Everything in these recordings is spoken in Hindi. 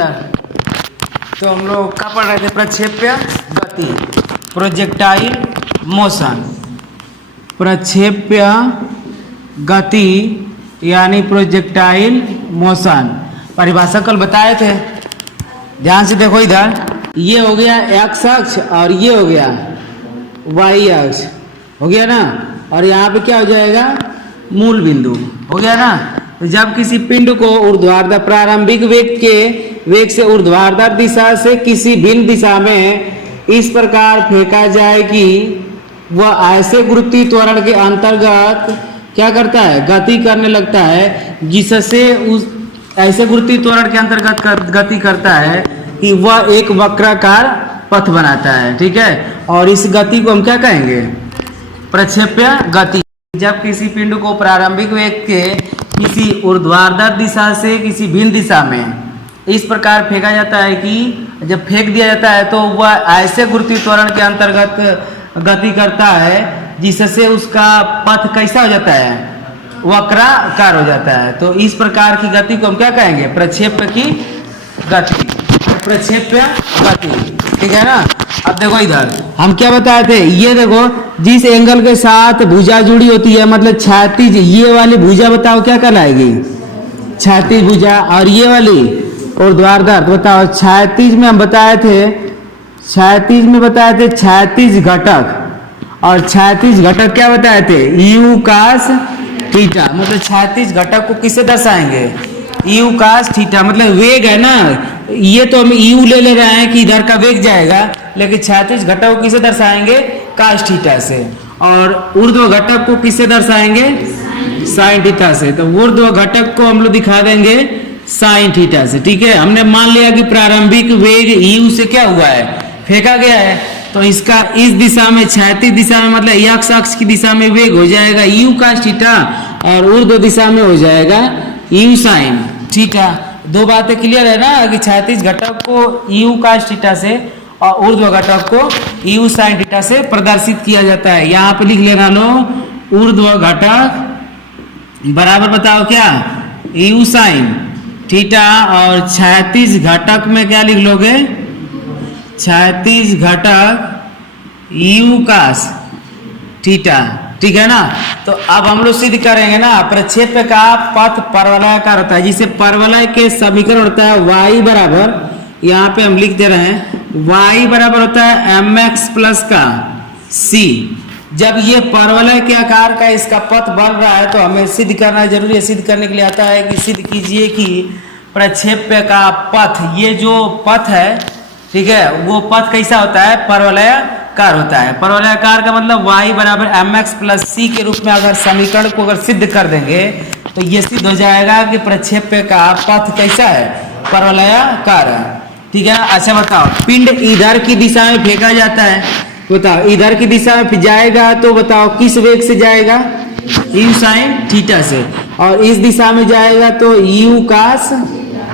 तो हम लोग क्या पढ़ रहे थे? प्रक्षेप्य गति, प्रोजेक्टाइल मोशन। प्रक्षेप्य गति यानी प्रोजेक्टाइल मोशन परिभाषा कल बताए थे। ध्यान से देखो, इधर ये हो गया एक्स अक्ष और ये हो गया वाई अक्ष, हो गया ना। और यहाँ पे क्या हो जाएगा? मूल बिंदु, हो गया ना। तो जब किसी पिंड को ऊर्ध्वाधर प्रारंभिक वेग से ऊर्ध्वाधर दिशा से किसी भिन्न दिशा में इस प्रकार फेंका जाए कि वह ऐसे गुरुत्वीय त्वरण के अंतर्गत क्या करता है? गति करने लगता है, जिससे उस ऐसे गुरुत्वीय त्वरण के अंतर्गत गति करता है कि वह एक वक्राकार पथ बनाता है। ठीक है, और इस गति को हम क्या कहेंगे? प्रक्षेप्य गति। जब किसी पिंड को प्रारंभिक वेग के किसी ऊर्ध्वाधर दिशा से किसी भिन्न दिशा में इस प्रकार फेंका जाता है कि जब फेंक दिया जाता है तो वह ऐसे गुरुत्वीय त्वरण के अंतर्गत गति करता है जिससे उसका पथ कैसा हो जाता है? वक्राकार हो जाता है। तो इस प्रकार की गति को हम क्या कहेंगे? प्रक्षेप्य की गति, प्रक्षेप्य गति। ठीक है ना। अब देखो, इधर हम क्या बताए थे? ये देखो, जिस एंगल के साथ भुजा जुड़ी होती है, मतलब क्षैतिज, ये वाली भुजा बताओ क्या कहलाएगी? क्षैतिज भुजा। और ये वाली ऊर्ध्वाधर, तो बताओ क्षैतिज में हम बताए थे, क्षैतिज में बताए थे क्षैतिज घटक। और क्षैतिज घटक क्या बताए थे? U cos theta. मतलब क्षैतिज घटक को किससे दर्शाएंगे? U cos theta. मतलब वेग है ना, ये तो हम यू ले रहे हैं कि इधर का वेग जाएगा, लेकिन क्षैतिज घटक को किसे दर्शाएंगे? कास थीटा से। और ऊर्ध्व घटक को किससे दर्शाएंगे? साइन थीटा से। तो ऊर्ध्व घटक को हम लोग दिखा देंगे साइन थीटा से। ठीक है, हमने मान लिया कि प्रारंभिक वेग यू से क्या हुआ है? फेंका गया है। तो इसका इस दिशा में, क्षैतिज दिशा में, मतलब एक्स अक्ष की दिशा में वेग हो जाएगा यू कास थीटा, और ऊर्ध्व दिशा में हो जाएगा यू साइन थीटा। दो बातें क्लियर है ना, कि क्षैतिज घटक को यू कास थीटा से और ऊर्ध्व घटक को यू साइन थीटा से प्रदर्शित किया जाता है। यहाँ पे लिख लेना लो, ऊर्ध्व घटक बराबर बताओ क्या? You sine theta. और क्षैतिज घटक में क्या लिख लोगे? क्षैतिज घटक यू कास थीटा। ठीक है ना। तो अब हम लोग सिद्ध करेंगे ना, प्रक्षेप्य का पथ परवलयाकार होता है, जिसे परवलय के समीकरण होता है y बराबर, यहाँ पे हम लिख दे रहे हैं, y बराबर होता है mx प्लस का c। जब ये परवलय के आकार का इसका पथ बन रहा है तो हमें सिद्ध करना जरूरी है। सिद्ध करने के लिए आता है कि सिद्ध कीजिए कि प्रक्षेप्य का पथ, ये जो पथ है, ठीक है, वो पथ कैसा होता है? परवलयाकार होता है। परवलयाकार का मतलब y बराबर mx प्लस c के रूप में अगर समीकरण को अगर सिद्ध कर देंगे तो ये सिद्ध हो जाएगा कि प्रक्षेप्य का पथ कैसा है? परवलयाकार है। ठीक है। अच्छा बताओ, पिंड इधर की दिशा में फेंका जाता है, बताओ इधर की दिशा में जाएगा तो बताओ किस वेग से जाएगा? यू साइन थीटा से। और इस दिशा में जाएगा तो यू कास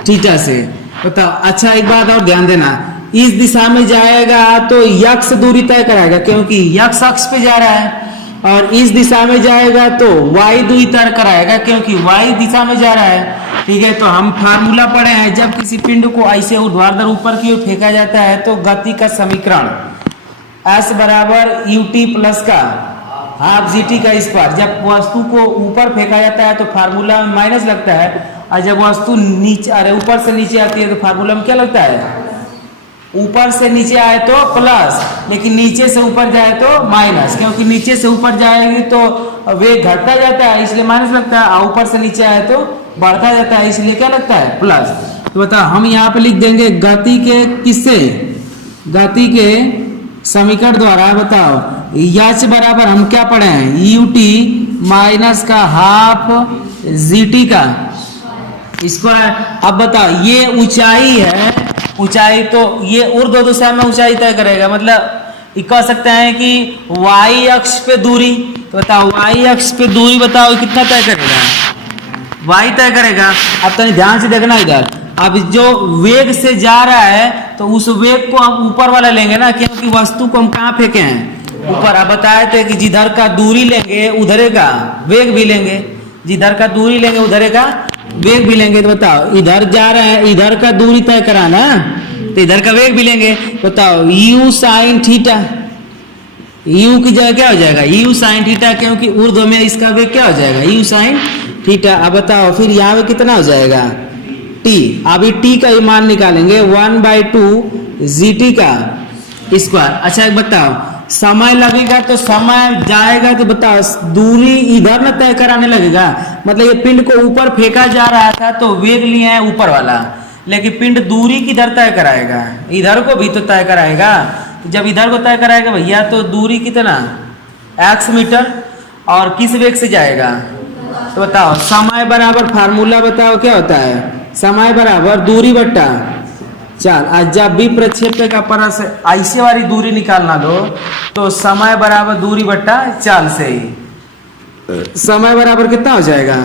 थीटा से। बताओ। अच्छा, एक बात और ध्यान देना, इस दिशा में जाएगा तो यक्स दूरी तय कराएगा, क्योंकि यक्स अक्ष पे जा रहा है। और इस दिशा में जाएगा तो वाई दूरी तय कराएगा, क्योंकि वाई दिशा में जा रहा है। ठीक है। तो हम फार्मूला पढ़े हैं, जब किसी पिंड को ऐसे ऊर्ध्वाधर ऊपर की ओर फेंका जाता है तो गति का समीकरण S बराबर यू टी प्लस का हाफ जी टी का स्क्वायर। जब वस्तु को ऊपर फेंका जाता है तो फार्मूला में माइनस लगता है, और जब वस्तु नीचे ऊपर से नीचे आती है तो फार्मूला में क्या लगता है? ऊपर से नीचे आए तो प्लस, लेकिन नीचे से ऊपर जाए तो माइनस, क्योंकि नीचे से ऊपर जाएगी तो वेग घटता जाता है इसलिए माइनस लगता है, और ऊपर से नीचे आए तो बढ़ता जाता है इसलिए क्या लगता है? प्लस। तो बताओ, हम यहाँ पे लिख देंगे गति के किससे? गति के समीकरण द्वारा। बताओ, एच बराबर हम क्या पढ़े हैं? यू टी माइनस का हाफ जी टी का स्क्वायर। अब बताओ, ये ऊंचाई है, ऊंचाई तो ये ऊर्ध्व दिशा में ऊंचाई तय करेगा, मतलब कह सकते हैं कि y अक्ष पे दूरी। तो बताओ, y अक्ष पे दूरी बताओ कितना तय करेगा? y तय करेगा। अब तो ध्यान से देखना इधर, अब जो वेग से जा रहा है तो उस वेग को हम ऊपर वाला लेंगे ना, क्योंकि वस्तु को हम कहाँ फेंके हैं? ऊपर। अब बताए थे कि जिधर का दूरी लेंगे उधरे का वेग भी लेंगे, जिधर का दूरी लेंगे उधरे का वेग भी लेंगे तो बताओ, इधर जा रहे हैं, इधर का दूरी तय कराना, तो इधर का वेग भी लेंगे। बताओ u साइन थीटा, u की जगह क्या हो जाएगा, u साइन थीटा, क्योंकि ऊर्ध्व में इसका वेग क्या हो जाएगा, u साइन थीटा। अब बताओ फिर यहाँ पे कितना हो जाएगा, t। अभी t का मान निकालेंगे 1/2 gt का स्क्वायर। अच्छा एक बताओ, समय लगेगा तो समय जाएगा तो बताओ दूरी इधर न तय कराने लगेगा, मतलब ये पिंड को ऊपर फेंका जा रहा था तो वेग लिए हैं ऊपर वाला, लेकिन पिंड दूरी किधर तय कराएगा, इधर को भी तो तय कराएगा। जब इधर को तय कराएगा भैया तो दूरी कितना, x मीटर, और किस वेग से जाएगा, तो बताओ समय बराबर फार्मूला बताओ क्या होता है, समय बराबर दूरी बट्टा चाल। आज जब भी प्रक्षेप्य का परस ऐसे वाली दूरी निकालना लो तो समय बराबर दूरी बट्टा चाल से ही समय बराबर कितना हो जाएगा,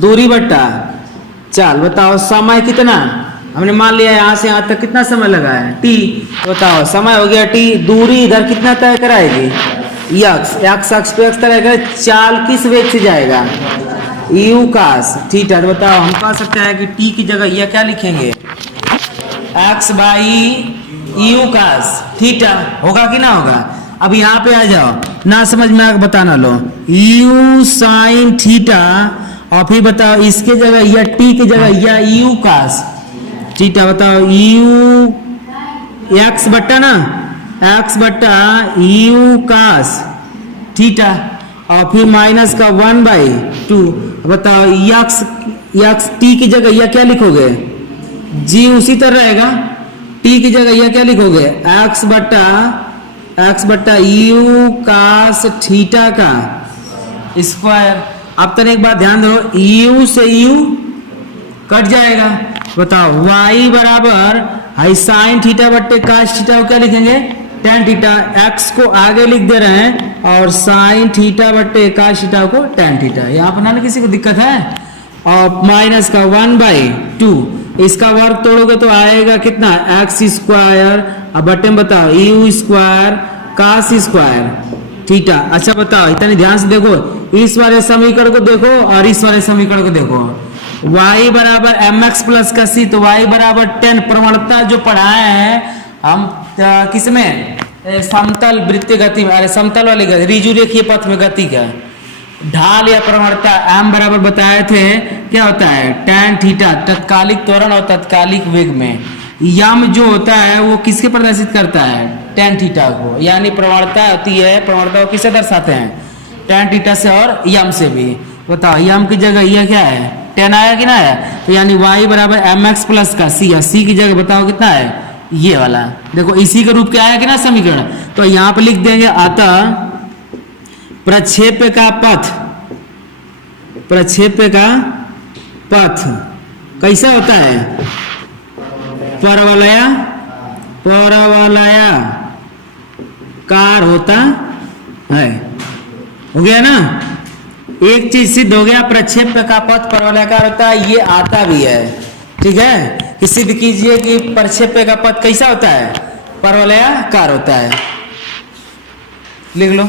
दूरी बट्टा चाल। बताओ समय कितना, हमने मान लिया यहाँ से यहाँ तक कितना समय लगा है, t। बताओ समय हो गया t, दूरी इधर कितना तय कराएगी, x अक्ष पे x तय, चाल किस वेग से जाएगा, u कास थीटा। बताओ हम कह सकते हैं कि t की जगह यह क्या लिखेंगे, x by u cos theta, होगा कि ना होगा। अब यहाँ पे आ जाओ, ना समझ में आकर बताना लो, u साइन थीटा, और फिर बताओ इसके जगह या t की जगह या u कास थीटा। बताओ u x बट्टा ना, x बट्टा u कास थीटा, और फिर माइनस का 1/2। बताओ x t की जगह या क्या लिखोगे, g उसी तरह रहेगा, t की जगह यह क्या लिखोगे, x बट्टा u कास थीटा का स्क्वायर। अब तक एक बात ध्यान दो, u से u कट जाएगा। बताओ y बराबर हाई साइन थीटा बट्टे कास थीटा को क्या लिखेंगे, tan थीटा। x को आगे लिख दे रहे हैं और साइन थीटा बट्टे कास थीटा को tan थीटा। यहाँ पर ना किसी को दिक्कत है, और माइनस का 1/2, इसका वर्ग तोड़ोगे तो आएगा कितना, x स्क्वायर, अब बट्टे में बताओ u square cos square theta. अच्छा बताओ इतने ध्यान से देखो, इस वाले समीकरण को देखो और इस वाले समीकरण को देखो, y बराबर mx प्लस का c, तो y बराबर 10। प्रवणता जो पढ़ाए हैं हम किसमें, समतल वृत्तीय गति में, अरे समतल वाली गति, रिजु रेखीय पथ में गति का ढाल या प्रवणता m बराबर बताए थे क्या होता है, tan थीटा, तत्कालिक त्वरण और तत्कालिक वेग में यम जो होता है वो किसके प्रदर्शित करता है, tan थीटा को। यानी प्रवणता होती है, प्रवणता को किससे दर्शाते हैं, tan थीटा से और यम से भी। बताओ यम की जगह यह क्या है, tan आया कि ना आया, तो यानी y बराबर mx प्लस का c, c की जगह बताओ कितना है, ये वाला। देखो इसी के रूप के आया कि ना समीकरण, तो यहाँ पे लिख देंगे अतः प्रक्षेप्य का पथ कैसा होता है, परवलयाकार होता है। हो गया ना, एक चीज सिद्ध हो गया, प्रक्षेप्य का पथ परवलयाकार होता है, ये आता भी है। ठीक है, कि सिद्ध कीजिए कि प्रक्षेप्य का पथ कैसा होता है, परवलयाकार होता है। लिख लो,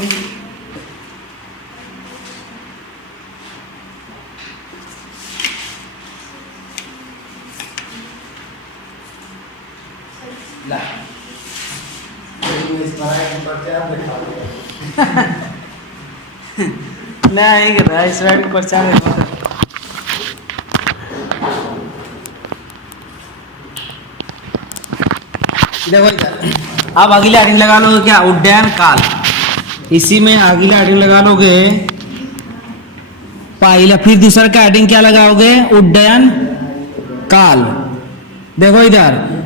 नहीं कर रहा इस राइट पर चाहे देखो इधर। अब अगला हेडिंग लगा लोगे क्या, उड्डयन काल। इसी में अगला हेडिंग लगा लोगे पहला, फिर दूसरा का हेडिंग क्या लगाओगे, उड्डयन काल। देखो इधर,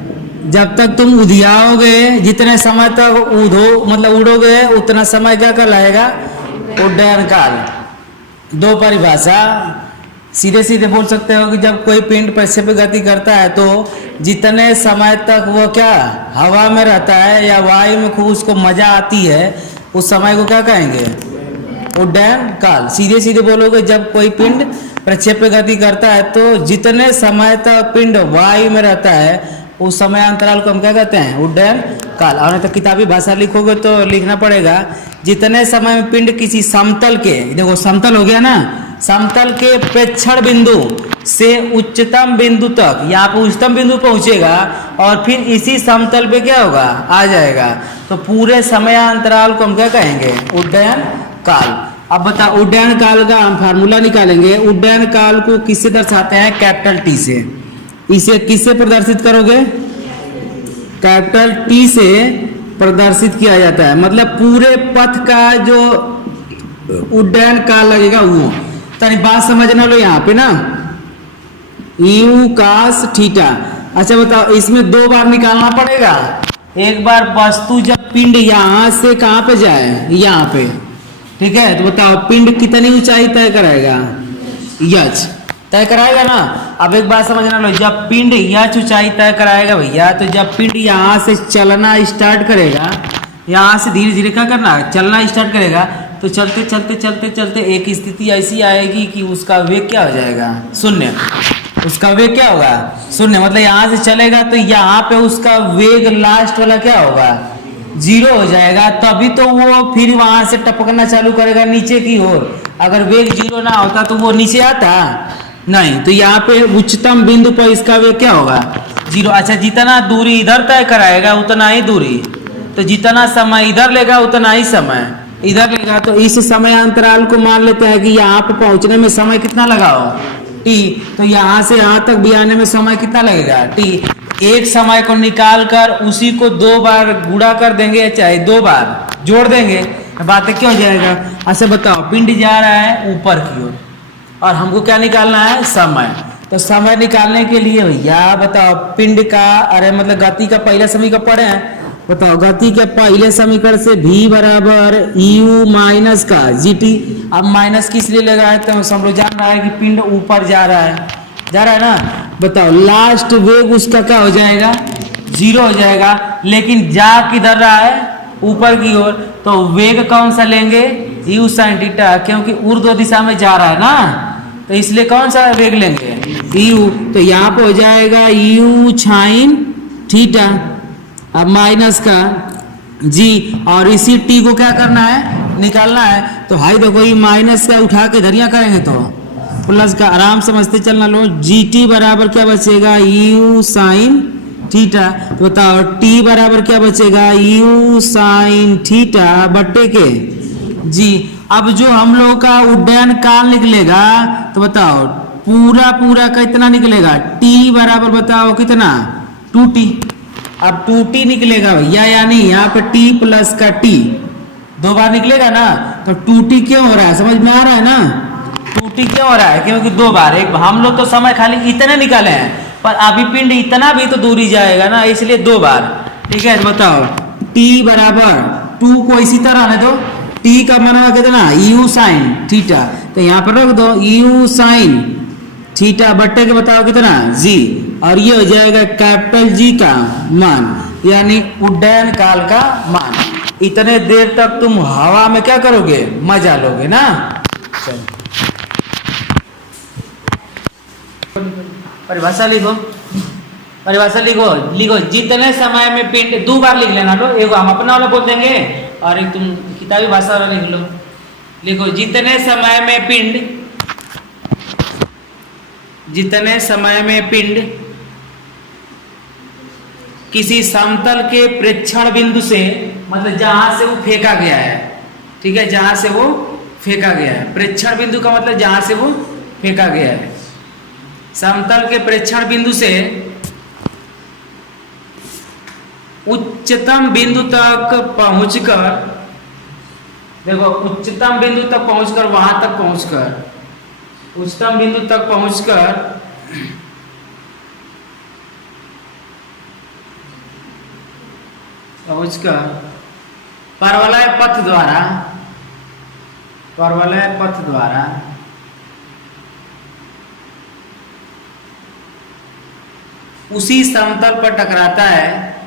जब तक तुम उधियाओगे, जितने समय तक मतलब उड़ोगे उतना समय क्या कहलाएगा, उड्डयन काल। दो परिभाषा सीधे सीधे बोल सकते हो कि जब कोई पिंड प्रक्षेप्य गति करता है तो जितने समय तक वो क्या हवा में रहता है या वायु में खूब उसको मजा आती है, उस समय को क्या कहेंगे, उड्डयन काल। सीधे सीधे बोलोगे जब कोई पिंड प्रक्षेप्य गति करता है तो जितने समय तक पिंड वायु में रहता है उस समय अंतराल को हम क्या कहते हैं, उड्डयन काल। और नहीं तो किताबी भाषा लिखोगे तो लिखना पड़ेगा जितने समय में पिंड किसी समतल के, देखो समतल हो गया ना, समतल के प्रेक्षण बिंदु से उच्चतम बिंदु तक, यहाँ पे उच्चतम बिंदु पहुंचेगा और फिर इसी समतल पे क्या होगा, आ जाएगा। तो पूरे समयांतराल को हम क्या कहेंगे, उड्डयन काल। अब बताओ उड्डयन काल का हम फार्मूला निकालेंगे। उड्डयन काल को किससे दर्शाते हैं, कैपिटल टी से। इसे किससे प्रदर्शित करोगे, कैपिटल टी से प्रदर्शित किया जाता है। मतलब पूरे पथ का जो उड्डयन काल लगेगा वो। तनी बात समझना लो यहाँ पे ना, यू कास थीटा। अच्छा बताओ इसमें दो बार निकालना पड़ेगा। एक बार वस्तु जब पिंड यहाँ से कहाँ पे जाए, यहाँ पे, ठीक है। तो बताओ पिंड कितनी ऊंचाई तय कराएगा, यच तय कराएगा ना। अब एक बात समझना लो, जब पिंड यच ऊंचाई तय कराएगा भैया, तो जब पिंड यहाँ से चलना स्टार्ट करेगा, यहाँ से धीरे धीरे क्या करना, चलना स्टार्ट करेगा, तो चलते चलते चलते चलते एक स्थिति ऐसी आएगी कि उसका वेग क्या हो जाएगा, शून्य। उसका वेग क्या होगा, शून्य। मतलब यहाँ से चलेगा तो यहाँ पे उसका वेग लास्ट वाला क्या होगा, जीरो हो जाएगा। तभी तो वो फिर वहां से टपकना चालू करेगा नीचे की ओर। अगर वेग जीरो ना होता तो वो नीचे आता नहीं। तो यहाँ पे उच्चतम बिंदु पर इसका वेग क्या होगा, जीरो। अच्छा जितना दूरी इधर तय कराएगा उतना ही दूरी, तो जितना समय इधर लेगा उतना ही समय इधर लेगा। तो इस समय अंतराल को मान लेते हैं कि यहाँ पे पहुंचने में समय कितना लगाओ, टी। तो यहाँ से यहाँ तक भी आने में समय कितना लगेगा, टी। एक समय को निकाल कर उसी को दो बार गुणा कर देंगे, चाहे दो बार जोड़ देंगे, बातें क्या हो जाएगा। अच्छा बताओ पिंड जा रहा है ऊपर की ओर और हमको क्या निकालना है, समय। तो समय निकालने के लिए भैया बताओ पिंड का, अरे मतलब गति का पहला समीकरण पढ़े हैं। बताओ गति के पहले समीकरण से v बराबर u माइनस का gt। अब माइनस किस लिए लगा है, तो सब लोग जान रहा है कि पिंड ऊपर जा रहा है ना। बताओ लास्ट वेग उसका क्या हो जाएगा, जीरो हो जाएगा। लेकिन जा किधर रहा है, ऊपर की ओर। तो वेग कौन सा लेंगे, u sin थीटा, क्योंकि ऊर्ध्व दिशा में जा रहा है ना, तो इसलिए कौन सा वेग लेंगे, u। तो यहाँ पे हो जाएगा u sin थीटा, अब माइनस का g, और इसी t को क्या करना है, निकालना है। तो हाई देखो ये माइनस का उठा के धरिया करेंगे तो प्लस का, आराम समझते चलना लो। gt बराबर क्या बचेगा, u sin थीटा। तो बताओ t बराबर क्या बचेगा, u sin थीटा बट्टे के g। अब जो हम लोग का उड्डयन काल निकलेगा, तो बताओ पूरा कितना निकलेगा, t बराबर बताओ कितना, 2t। अब 2t निकलेगा भैया, यानी यहाँ पे t प्लस का t दो बार निकलेगा ना। तो 2t क्यों हो रहा है, समझ में आ रहा है ना, 2t क्यों हो रहा है, क्योंकि दो बार। एक हम लोग तो समय खाली इतने निकाले हैं, पर अभी पिंड इतना भी तो दूरी जाएगा ना, इसलिए दो बार। ठीक है बताओ t बराबर 2 को इसी तरह आने दो, t का मान कितना, u sin थीटा। तो यहाँ पर रख दो u sin थीटा बट्टे के बताओ कितना, g। और ये हो जाएगा कैपिटल G का मान, यानी उड्डयन काल का मान। इतने देर तक तुम हवा में क्या करोगे, मजा लोगे ना। परिभाषा लिखो, लिखो जितने समय में पिंड, दो बार लिख लेना लो, एक हम अपना वाला बोल देंगे और एक तुम किताबी भाषा वाला लिख लो। लिखो जितने समय में पिंड किसी समतल के प्रेक्षण बिंदु से, मतलब जहां से वो फेंका गया है, ठीक है, जहां से वो फेंका गया है। प्रेक्षण बिंदु का मतलब जहां से वो फेंका गया है। समतल के प्रेक्षण बिंदु से उच्चतम बिंदु तक पहुंचकर, देखो उच्चतम बिंदु तक पहुंचकर, वहां तक पहुंचकर, उच्चतम बिंदु तक पहुंचकर परवलय पथ द्वारा उसी समतल पर टकराता है,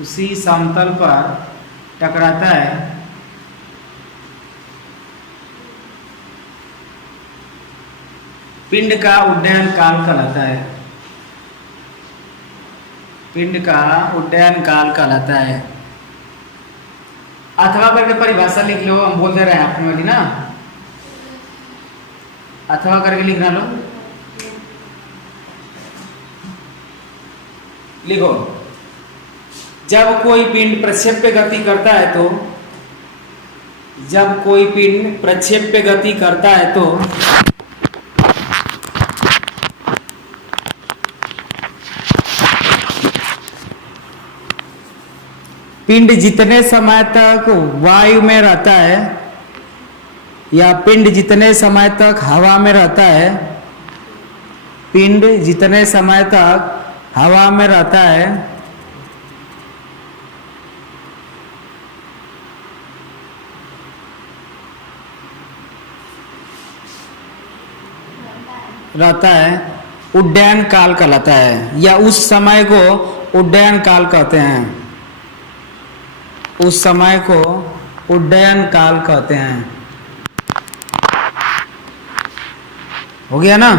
उसी समतल पर टकराता है। पिंड का उड्डयन काल कहलाता है, पिंड का उड्डयन काल कहलाता है। अथवा करके परिभाषा लिख लो, हम बोल दे रहे हैं आपने वाली ना, अथवा करके लिखना लो, लिखो। जब कोई पिंड प्रक्षेप्य गति करता है तो, जब कोई पिंड प्रक्षेप्य गति करता है तो पिंड जितने समय तक वायु में रहता है या पिंड जितने समय तक हवा में रहता है, पिंड जितने समय तक हवा में रहता है, उड्डयन काल कहलाता है, या उस समय को उड्डयन काल कहते हैं, उस समय को उड्डयन काल कहते हैं। हो गया ना,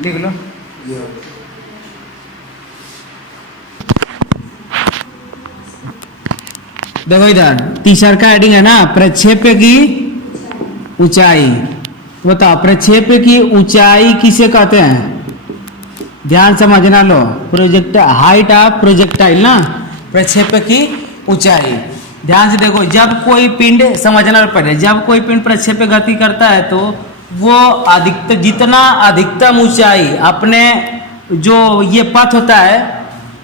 लिख लो। देखो इधर तीसरा का हेडिंग है ना, प्रक्षेप्य की ऊंचाई। बताओ प्रक्षेप्य की ऊंचाई किसे कहते हैं? ध्यान समझना लो, प्रोजेक्ट हाइट ऑफ प्रोजेक्टाइल ना, प्रक्षेप्य की ऊंचाई। ध्यान से देखो, जब कोई पिंड, समझना पड़े, जब कोई पिंड प्रक्षेप्य गति करता है तो वो अधिकतम, जितना अधिकतम ऊंचाई अपने जो ये पथ होता है,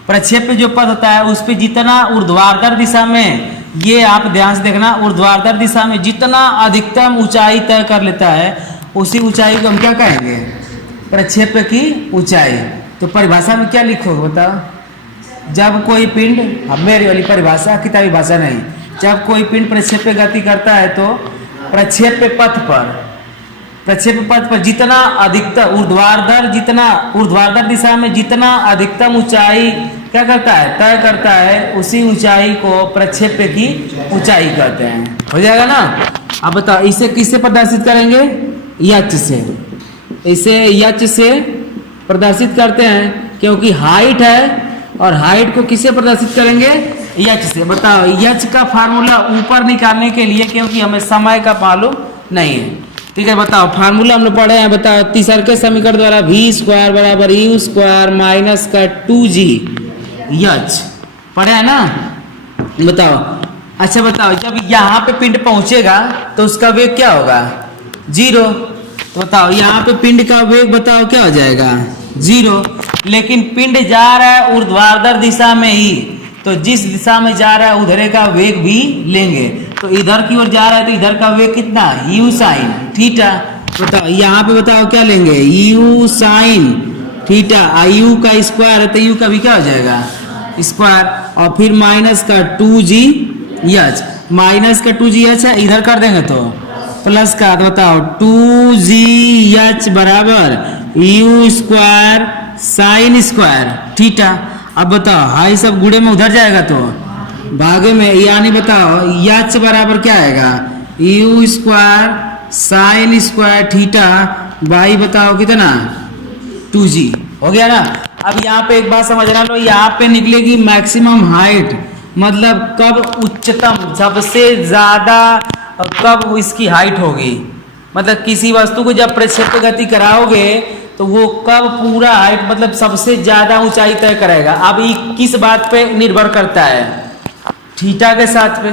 प्रक्षेप्य जो पथ होता है उस पर जितना ऊर्ध्वाधर दिशा में, ये आप ध्यान से देखना, ऊर्ध्वाधर दिशा में जितना अधिकतम ऊंचाई तय कर लेता है उसी ऊंचाई को हम क्या कहेंगे? प्रक्षेप्य की ऊंचाई। तो परिभाषा में क्या लिखोगे बताओ? जब कोई पिंड, मेरी वाली परिभाषा किताबी भाषा नहीं, जब कोई पिंड प्रक्षेप्य गति करता है तो प्रक्षेप्य पथ पर, प्रक्षेप्य पथ पर जितना अधिकतम ऊर्ध्वाधर, जितना ऊर्ध्वाधर दिशा में जितना अधिकतम ऊंचाई क्या करता है? तय करता है, उसी ऊंचाई को प्रक्षेप्य की ऊंचाई कहते हैं। हो जाएगा ना? अब बताओ इसे किससे प्रदर्शित करेंगे? यच से। इसे यच से प्रदर्शित करते हैं क्योंकि हाइट है, और हाइट को किससे प्रदर्शित करेंगे? यच से। बताओ यच का फार्मूला ऊपर निकालने के लिए, क्योंकि हमें समय का मालूम नहीं है, ठीक है। बताओ फार्मूला हमने पढ़े हैं, बताओ तीसरे के समीकरण द्वारा v स्क्वायर बराबर u स्क्वायर माइनस का 2g यच पढ़े है ना? बताओ। अच्छा बताओ, जब यहाँ पे पिंड पहुंचेगा तो उसका वेग क्या होगा? 0। तो बताओ यहाँ पे पिंड का वेग बताओ क्या हो जाएगा? 0। लेकिन पिंड जा रहा है ऊर्ध्वाधर दिशा में ही, तो जिस दिशा में जा रहा है उधर का वेग भी लेंगे। तो इधर की ओर जा रहा है तो इधर का वेग कितना? u sine theta. बताओ यहाँ पे बताओ क्या लेंगे? u sine theta. u का स्क्वायर है तो u का भी क्या हो जाएगा? स्क्वायर, और फिर माइनस का 2g यच, माइनस का 2g यच है, इधर कर देंगे तो प्लस का, तो बताओ 2g यच बराबर u square sine square theta. अब बताओ हाई सब गुणे में उधर जाएगा तो भागे में, यानी बताओ यच बराबर क्या आएगा? u square sine square theta by बताओ कितना? 2g। हो गया ना? अब यहाँ पे एक बात समझना लो, यहाँ पे निकलेगी मैक्सिमम हाइट, मतलब कब उच्चतम, सबसे ज्यादा कब इसकी हाइट होगी, मतलब किसी वस्तु को जब प्रक्षेप्य गति कराओगे तो वो कब पूरा हाइट, मतलब सबसे ज्यादा ऊंचाई तय करेगा। अब ये किस बात पे निर्भर करता है? थीटा के साथ पे।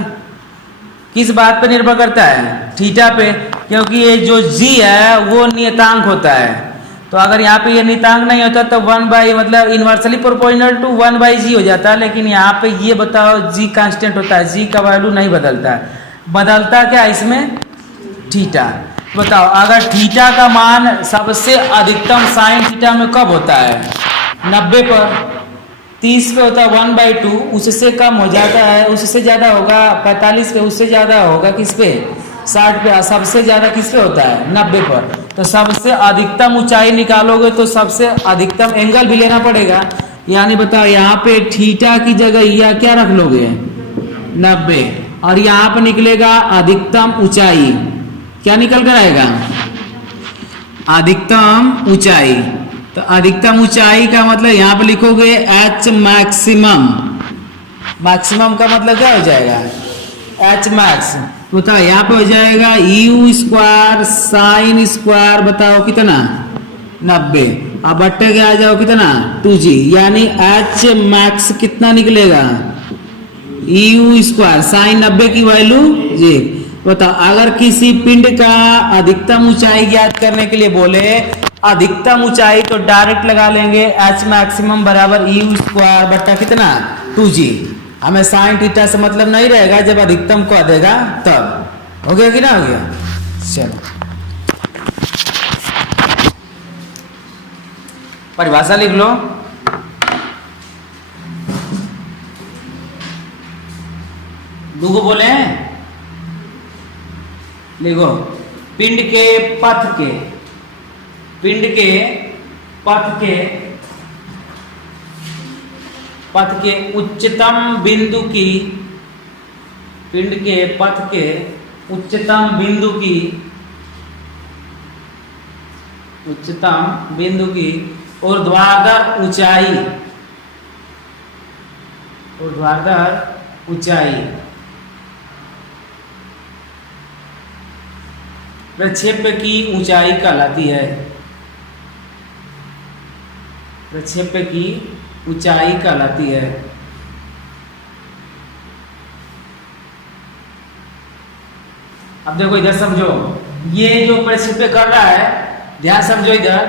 किस बात पे निर्भर करता है? थीटा पे, क्योंकि ये जो g है वो नियतांक होता है। तो अगर यहाँ पे ये नियतांक नहीं होता तो 1 बाई, मतलब इनवर्सली प्रोपोर्शनल टू 1 बाई जी हो जाता है। लेकिन यहाँ पे ये बताओ g कांस्टेंट होता है, g का वैल्यू नहीं बदलता है। बदलता क्या इसमें? थीटा। बताओ अगर थीटा का मान सबसे अधिकतम साइन थीटा में कब होता है? 90 पर। 30 पे होता है 1/2, उससे कम हो जाता है, उससे ज्यादा होगा 45 पे, उससे ज्यादा होगा किस पे? 60 पे। सबसे ज्यादा किस पे होता है? 90 पर। तो सबसे अधिकतम ऊंचाई निकालोगे तो सबसे अधिकतम एंगल भी लेना पड़ेगा, यानी बताओ यहाँ पे थीटा की जगह यह क्या रख लोगे? 90, और यहाँ पर निकलेगा अधिकतम ऊंचाई। क्या निकल कर आएगा? अधिकतम ऊंचाई। तो अधिकतम ऊंचाई का मतलब यहाँ पे लिखोगे h मैक्सिमम। मैक्सिमम का मतलब क्या हो जाएगा? h max. बताओ यहाँ पे हो जाएगा यू स्क्वायर साइन स्क्वायर, बताओ कितना 90, अब बट्टे के आ जाओ कितना 2g, यानी एच मैक्स कितना निकलेगा यू स्क्वायर साइन 90 की वैल्यू जी। बताओ अगर किसी पिंड का अधिकतम ऊंचाई ज्ञात करने के लिए बोले अधिकतम ऊंचाई, तो डायरेक्ट लगा लेंगे एच मैक्सिमम बराबर यू स्क्वायर बट्टा कितना 2g। हमें साइन थीटा से मतलब नहीं रहेगा, जब अधिकतम को देगा तब। हो गया कि ना हो गया? चलो परिभाषा लिख लो। दूगो बोले हैं, लिखो पिंड के पथ के, पिंड के पथ के उच्चतम बिंदु की, पिंड के पथ के उच्चतम बिंदु की ऊर्ध्वाधर ऊंचाई प्रक्षेप्य की ऊंचाई कहलाती है, प्रक्षेप्य की ऊंचाई कहलाती है। अब देखो इधर समझो, ये जो प्रक्षेप्य कर रहा है, ध्यान समझो इधर,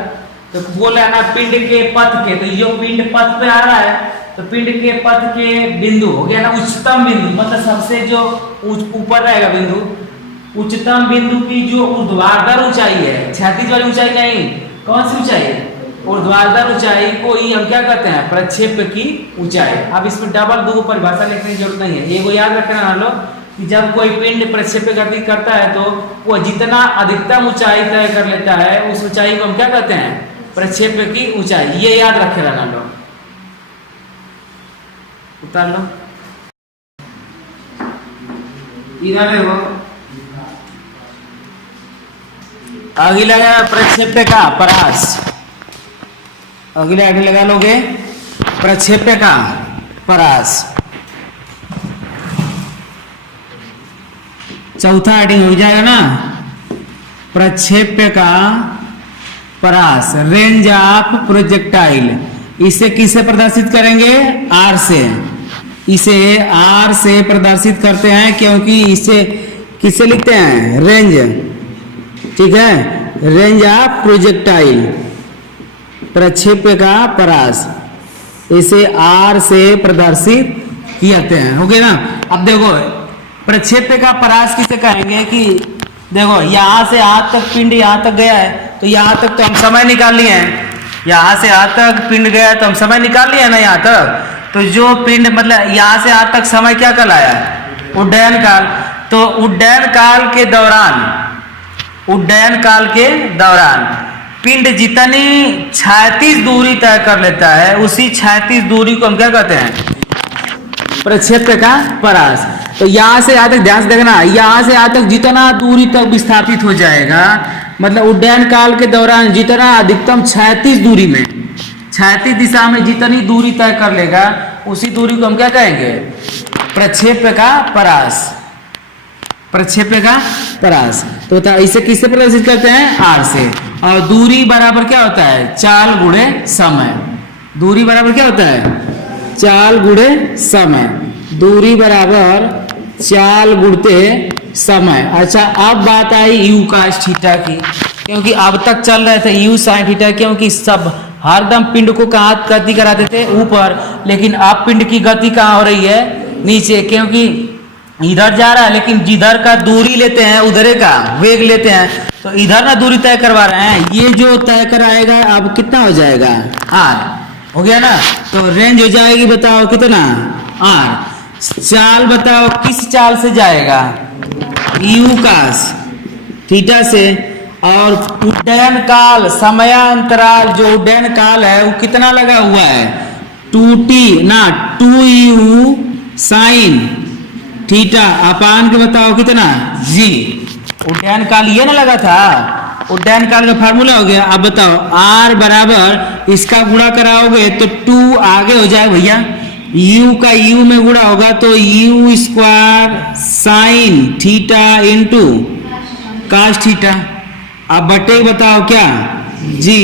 तो बोला है ना पिंड के पथ के, तो जो पिंड पथ पे आ रहा है, तो पिंड के पथ के बिंदु हो गया ना उच्चतम बिंदु, मतलब सबसे जो ऊपर रहेगा बिंदु, उच्चतम बिंदु की जो ऊर्ध्वाधर ऊंचाई है, क्षैतिज वाली ऊंचाई नहीं, कौन सी ऊंचाई है? ऊर्ध्वाधर ऊंचाई को ही हम क्या कहते हैं? प्रक्षेप्य की ऊंचाई। अब इसमें डबल दो परिभाषा लिखने की जरूरत नहीं है, ये को याद रखना मान लो कि जब कोई पिंड प्रक्षेप्य गति करता है तो वो जितना अधिकतम ऊंचाई तय कर लेता है, उस ऊंचाई को हम क्या कहते हैं? प्रक्षेप्य की ऊंचाई। ये याद रखे रहना लो, उतार लो इधर देखो। अगला है प्रक्षेप्य का परास, अगले आगे लगा लोगे प्रक्षेप्य का परास। चौथा हेडिंग हो जाएगा ना प्रक्षेप्य का परास, रेंज ऑफ प्रोजेक्टाइल। इसे किसे प्रदर्शित करेंगे? आर से। इसे आर से प्रदर्शित करते हैं क्योंकि इसे किसे लिखते हैं? रेंज, ठीक है, रेंज ऑफ प्रोजेक्टाइल, प्रक्षेप्य का परास, इसे आर से प्रदर्शित किए हैं। हो गया ना? अब देखो प्रक्षेप्य का परास किसे कहेंगे कि देखो यहां से यहां तक पिंड यहां तक गया है, तो यहां तक तो हम समय निकाल लिए हैं, यहां से यहां तक पिंड गया है तो हम समय निकाल लिए ना यहां तक। तो जो पिंड मतलब यहां से यहां तक समय क्या कहलाया? उड्डयन काल। तो उड्डयन काल के दौरान पिंड जितनी क्षैतिज दूरी तय कर लेता है, उसी क्षैतिज दूरी को हम क्या कहते हैं? प्रक्षेप्य का परास। तो यहां से यहां तक ध्यान से देखना, यहां से यहां तक जितना दूरी तक विस्थापित हो जाएगा, मतलब उड्डयन काल के दौरान जितना अधिकतम क्षैतिज दूरी में, क्षैतिज दिशा में जितनी दूरी तय कर लेगा, उसी दूरी को हम क्या कहेंगे? प्रक्षेप्य का परास, प्रक्षेप्य का परास। तो इसे किससे प्रदर्शित करते हैं? आर से। और दूरी बराबर क्या होता है? चाल गुणे समय। दूरी बराबर क्या होता है? चाल गुणे समय। दूरी बराबर चाल गुणते समय। अच्छा अब बात आई यू कास थीटा की, क्योंकि अब तक चल रहे थे यू साइन थीटा, क्योंकि सब हरदम पिंड को कहाँ गति कराते थे? ऊपर। लेकिन अब पिंड की गति कहाँ हो रही है? नीचे, क्योंकि इधर जा रहा है, लेकिन जिधर का दूरी लेते हैं उधर का वेग लेते हैं, तो इधर ना दूरी तय करवा रहे हैं, ये जो तय कराएगा अब कितना हो जाएगा? आर। हो गया ना? तो रेंज हो जाएगी, बताओ कितना? आर। चाल बताओ किस चाल से जाएगा? यू कास थीटा से। और उड्डयन काल, समयांतराल जो उड्डयन काल है वो कितना लगा हुआ है? 2t ना 2u साइन थीटा अपान के बताओ कितना? जी। उड्डयन काल ये ना लगा था, उड्डयन काल का फार्मूला हो गया। अब बताओ r बराबर इसका गुणा कराओगे तो 2 आगे हो जाएगा भैया, u का u में गुणा होगा तो u square sine theta into cos theta. अब बटे बताओ क्या जी,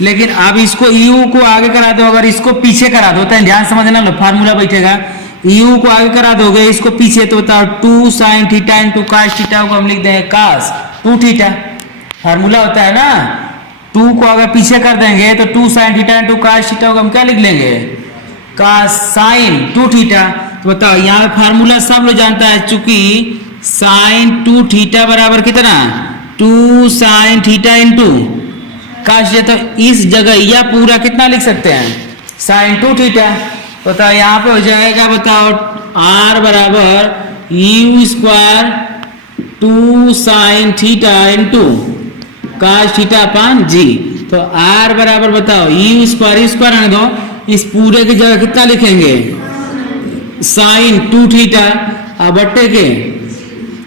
लेकिन अब इसको u को आगे करा दो, अगर इसको पीछे करा दो तो ध्यान समझना लो, फार्मूला बैठेगा u को आगे करा दोगे इसको पीछे तो बताओ 2 sine theta into cos theta को हम लिख देंगे काश 2 थीटा। फार्मूला होता है ना, 2 को अगर पीछे कर देंगे तो 2 sine theta into cos theta को हम क्या लिख लेंगे काश साइन 2 थीटा। तो बताओ यहाँ पे फार्मूला सब लोग जानता है, चूंकि साइन 2 थीटा बराबर कितना 2 साइन थीटा इंटू काश, तो इस जगह यह पूरा कितना लिख सकते हैं साइन 2 थीटा। बताओ यहाँ पे हो जाएगा बताओ r बराबर u square 2 sine theta into cos theta upon g. तो r बराबर बताओ u स्क्वायर आने दो, इस पूरे की जगह कितना लिखेंगे साइन 2 थीटा और बट्टे के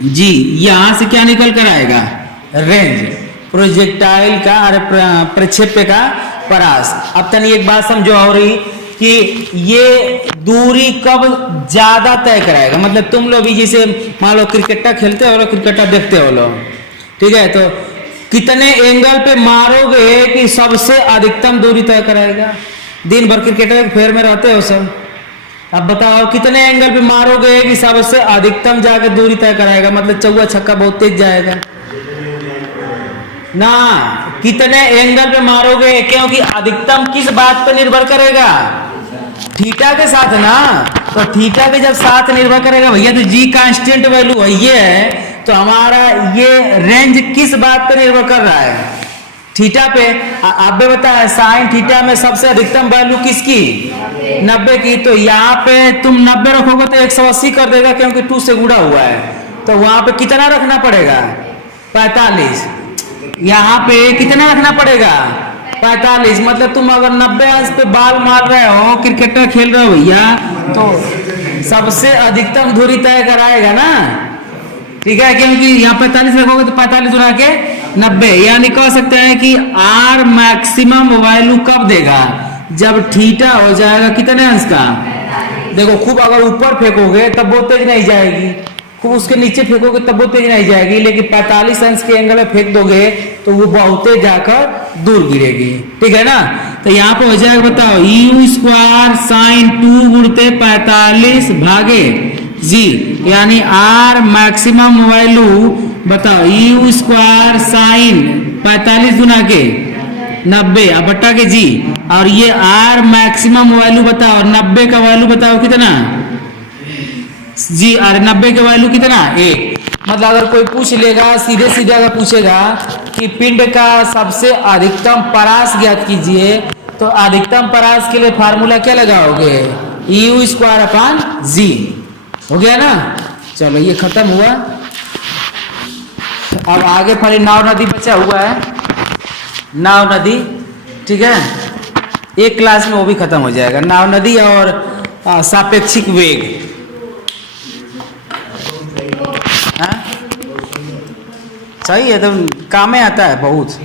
जी, यहां से क्या निकल कर आएगा रेंज प्रोजेक्टाइल का और प्रक्षेप्य का परास। अब तनी एक बात समझो हो रही कि ये दूरी कब ज्यादा तय कराएगा, मतलब तुम लोग भी जैसे मान लो क्रिकेट खेलते हो, क्रिकेट देखते हो लोग, ठीक है, तो कितने एंगल पे मारोगे कि सबसे अधिकतम दूरी तय कराएगा। दिन भर क्रिकेटर फेर में रहते हो सब, अब बताओ कितने एंगल पे मारोगे कि सबसे अधिकतम जाकर दूरी तय कराएगा, मतलब चौका छक्का बहुत तेज जाएगा ना, कितने एंगल पे मारोगे, क्योंकि अधिकतम किस बात पे निर्भर करेगा थीटा के साथ ना, तो थीटा के जब साथ निर्भर करेगा भैया तो जी कांस्टेंट वैल्यू है ये है, तो हमारा ये रेंज किस बात पे निर्भर कर रहा है थीटा पे। आप भी बताया साइन थीटा में सबसे अधिकतम वैल्यू किसकी 90 की, तो यहाँ पे तुम 90 रखोगे तो 180 कर देगा क्योंकि 2 से गुणा हुआ है, तो वहां पे कितना रखना पड़ेगा 45, यहाँ पे कितना रखना पड़ेगा 45, मतलब तुम अगर 90 अंश पे बॉल मार रहे हो क्रिकेटर खेल रहे हो भैया तो सबसे अधिकतम दूरी तय कराएगा ना, ठीक है, क्योंकि यहाँ 45 रखोगे तो 45 गुना के 90, यानी कह सकते हैं कि आर मैक्सिमम वैल्यू कब देगा जब थीटा हो जाएगा कितने अंश का। देखो खूब अगर ऊपर फेंकोगे तब बहुत तेज नहीं जाएगी, खूब उसके नीचे फेंकोगे तब बहुत तेज नहीं जाएगी, लेकिन 45 अंश के एंगल में फेंक दोगे तो वो बहुत तेज जाकर दूर गिरेगी, ठीक है ना। तो यहाँ पे हो जाएगा बताओ u स्क्वायर साइन 2 गुणते 45 भागे जी, यानी r मैक्सिमम वैल्यू बताओ u स्क्वायर साइन 45 गुना के 90 अब बट्टा के जी, और ये r मैक्सिमम वैल्यू बताओ 90 का वैल्यू बताओ कितना जी, अरे 90 के वैल्यू कितना 1। मतलब अगर कोई पूछ लेगा सीधे सीधे अगर पूछेगा कि पिंड का सबसे अधिकतम परास ज्ञात कीजिए, तो अधिकतम परास के लिए फार्मूला क्या लगाओगे u स्क्वायर अपान जी, हो गया ना। चलो ये खत्म हुआ, अब आगे खाली नाव नदी बचा हुआ है, नाव नदी, ठीक है, एक क्लास में वो भी खत्म हो जाएगा, नाव नदी और सापेक्षिक वेग। सही है, तो काम में आता है बहुत,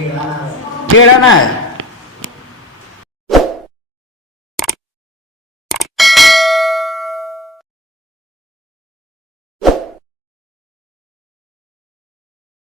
टेढ़ा ना है।